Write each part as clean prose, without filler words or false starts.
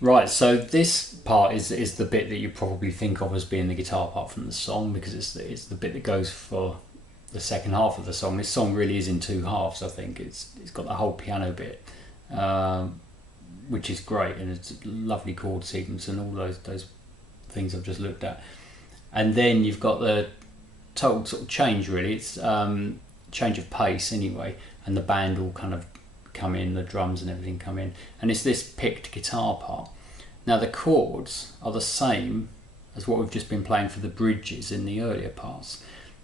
Right, so this part is the bit that you probably think of as being the guitar part from the song, because it's the bit that goes for the second half of the song. This song really is in two halves. I think it's got the whole piano bit, which is great, and it's a lovely chord sequence and all those things I've just looked at. And then you've got the total sort of change, really. It's change of pace anyway, and the band all kind of come in, the drums and everything come in, and it's this picked guitar part. Now the chords are the same as what we've just been playing for the bridges in the earlier parts,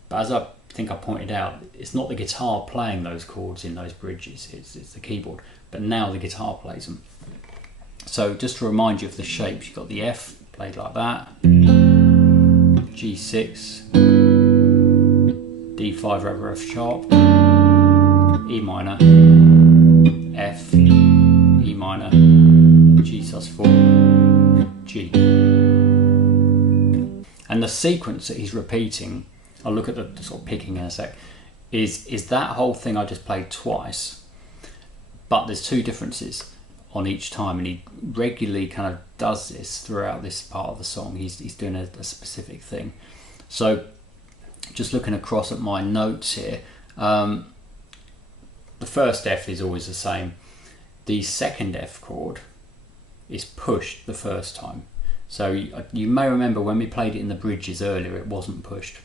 but as I think I pointed out, it's not the guitar playing those chords in those bridges, it's the keyboard, but now the guitar plays them. So just to remind you of the shapes, you've got the F played like that, G6, D5 rather F sharp, E minor, F, E minor, G sus4, G. And the sequence that he's repeating, I'll look at the sort of picking in a sec, is that whole thing I just played twice, but there's two differences on each time, and he regularly kind of does this throughout this part of the song. He's doing a specific thing. So just looking across at my notes here, the first F is always the same. The second F chord is pushed the first time. So you may remember when we played it in the bridges earlier, it wasn't pushed.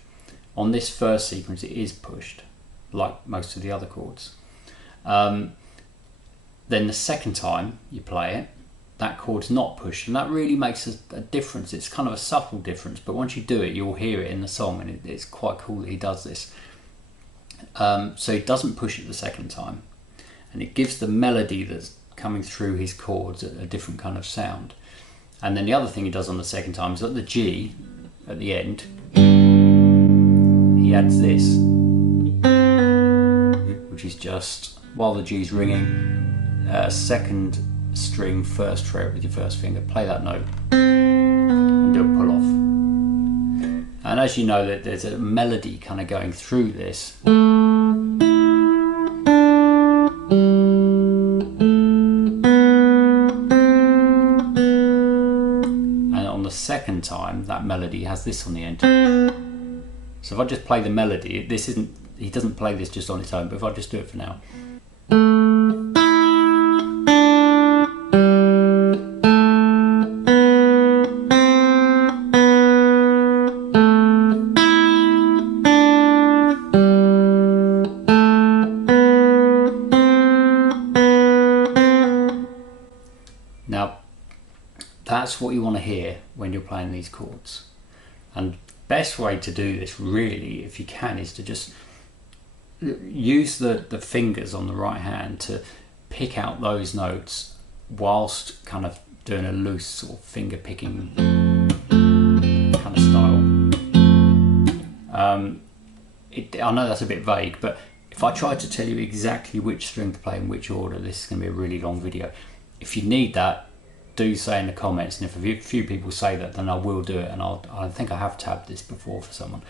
On this first sequence, it is pushed, like most of the other chords. Then the second time you play it, that chord's not pushed, and that really makes a difference. It's kind of a subtle difference, but once you do it, you'll hear it in the song, and it's quite cool that he does this. So he doesn't push it the second time, and it gives the melody that's coming through his chords a different kind of sound. And then the other thing he does on the second time is at the G at the end, he adds this, which is just, while the G's ringing, second string first fret with your first finger, play that note and do a pull off. And as you know, that there's a melody kind of going through this. And on the second time, that melody has this on the end. So if I just play the melody, he doesn't play this just on its own, but if I just do it for now. Now, that's what you want to hear when you're playing these chords. And best way to do this, really, if you can, is to just use the fingers on the right hand to pick out those notes whilst kind of doing a loose sort of finger picking kind of style. I know that's a bit vague, but if I tried to tell you exactly which string to play in which order, this is going to be a really long video. If you need that, do say in the comments, and if a few people say that, then I will do it, and I think I have tabbed this before for someone,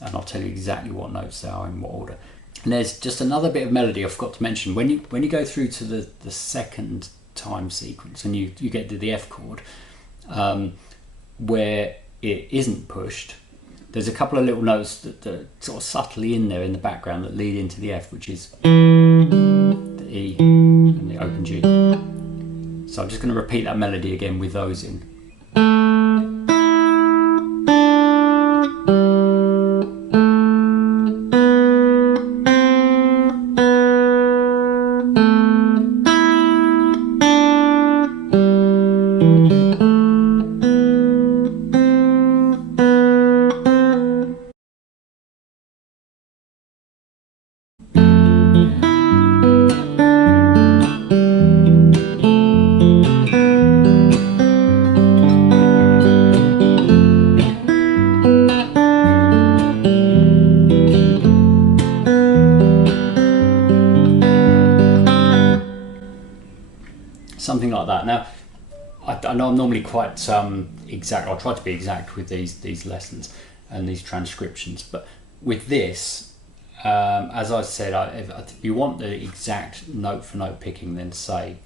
and I'll tell you exactly what notes they are in what order. And there's just another bit of melody I forgot to mention. When you go through to the second time sequence and you get to the F chord, where it isn't pushed, there's a couple of little notes that are sort of subtly in there in the background that lead into the F, which is the E and the open G. So I'm just going to repeat that melody again with those in. Something like that. Now, I know I'm normally quite exact. I'll try to be exact with these lessons and these transcriptions, but with this, as I said, if you want the exact note for note picking, then say,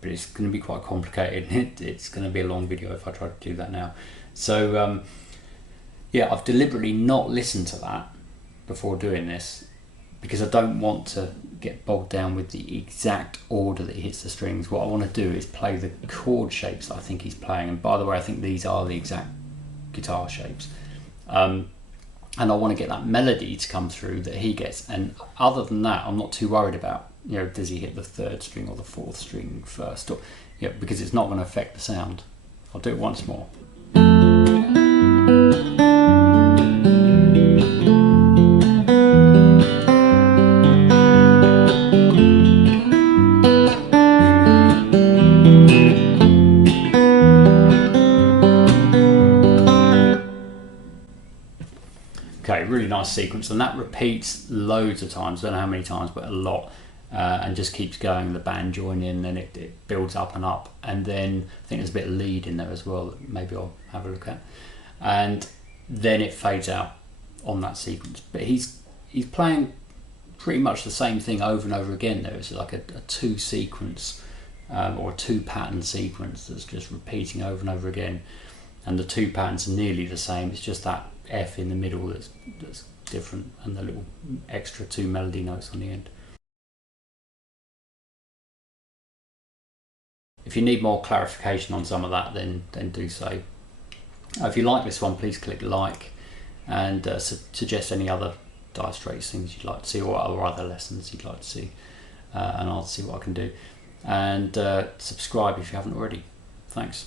but it's going to be quite complicated. It's going to be a long video if I try to do that now. So yeah, I've deliberately not listened to that before doing this, because I don't want to get bogged down with the exact order that he hits the strings. What I want to do is play the chord shapes that I think he's playing. And by the way, I think these are the exact guitar shapes. And I want to get that melody to come through that he gets. And other than that, I'm not too worried about, you know, does he hit the third string or the fourth string first, or, yeah, because it's not going to affect the sound. I'll do it once more. Okay, really nice sequence, and that repeats loads of times. I don't know how many times, but a lot, and just keeps going. The band join in, and it builds up and up, and then I think there's a bit of lead in there as well that maybe I'll have a look at, and then it fades out on that sequence. But he's playing pretty much the same thing over and over again. There is like a two sequence or a two pattern sequence that's just repeating over and over again, and the two patterns are nearly the same. It's just that F in the middle that's different, and the little extra two melody notes on the end. If you need more clarification on some of that, then do so. If you like this one, please click like, and suggest any other Dire Straits things you'd like to see, or other lessons you'd like to see, and I'll see what I can do. And subscribe if you haven't already. Thanks.